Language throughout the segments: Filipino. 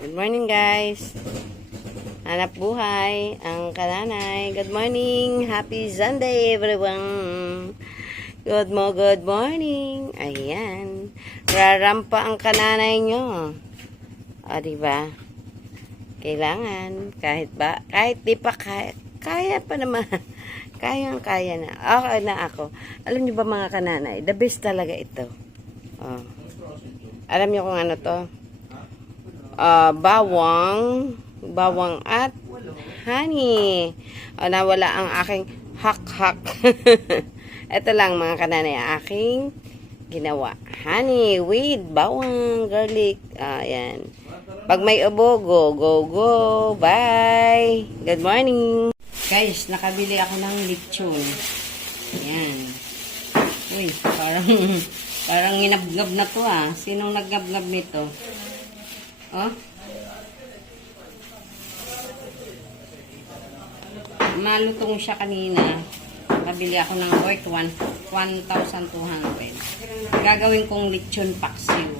Good morning guys. Hanap buhay ang kananay. Good morning. Happy Sunday everyone. Good morning. Ayan. Rarampa ang kananay nyo. O diba? Kailangan kahit di pa kaya pa naman. Kaya na. Okay na ako. Alam nyo ba mga kananay, the best talaga ito. Oh. Alam nyo kung ano to? Bawang at honey. O, nawala ang aking hak-hak. Ito lang mga kananay, aking ginawa. Honey with bawang, garlic. Ayan. Pag may ubo, go. Bye. Good morning. Guys, nakabili ako ng lechon. Ayan. Uy, parang ginabgab na to ah. Sinong naggabgab nito? Oh. Malutong siya kanina. Nabili ako ng worth 1,200. Gagawin kong lechon paksiw.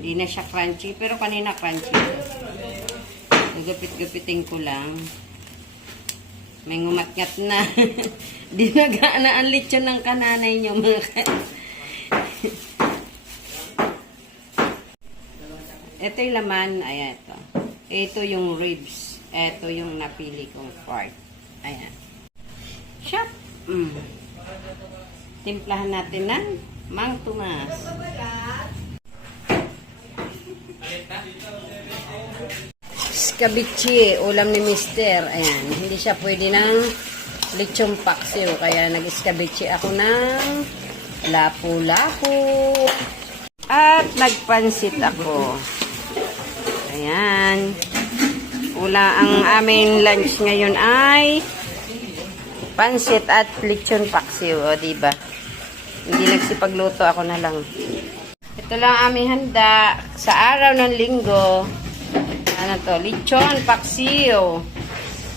Hindi na siya crunchy, pero kanina crunchy. Gupit-gupitin ko lang. May ngumatngat na. Dinagaan na ang lechon ng kananay nyo mga Ito yung laman, ayan ito. Ito yung ribs. Ito yung napili kong part. Ayan. Shop. Timplahan natin ng Mang Tomas. Escabeche, ulam ni Mister. Ayan, hindi siya pwede ng lechon paksiw. Kaya nag-escabeche ako ng lapu-lapu. At nagpansit ako. Ayan. Ang aming lunch ngayon ay pansit at lechon paksiw. O, diba? Hindi nagsipagluto, ako na lang. Ito lang aming handa sa araw ng linggo. Ano to? Lechon paksiw.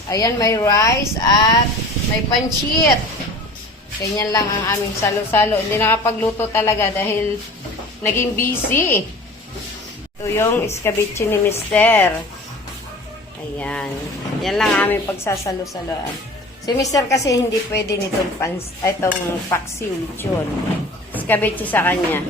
Ayan, may rice at may pansit. Ganyan lang ang aming salo-salo. Hindi nakapagluto talaga dahil naging busy. Ito yung escabeche ni Mister. Ayan. Yan lang aming pagsasalo-saloan. Si Mister kasi hindi pwede nitong itong paksiw lechon. Escabeche sa kanya.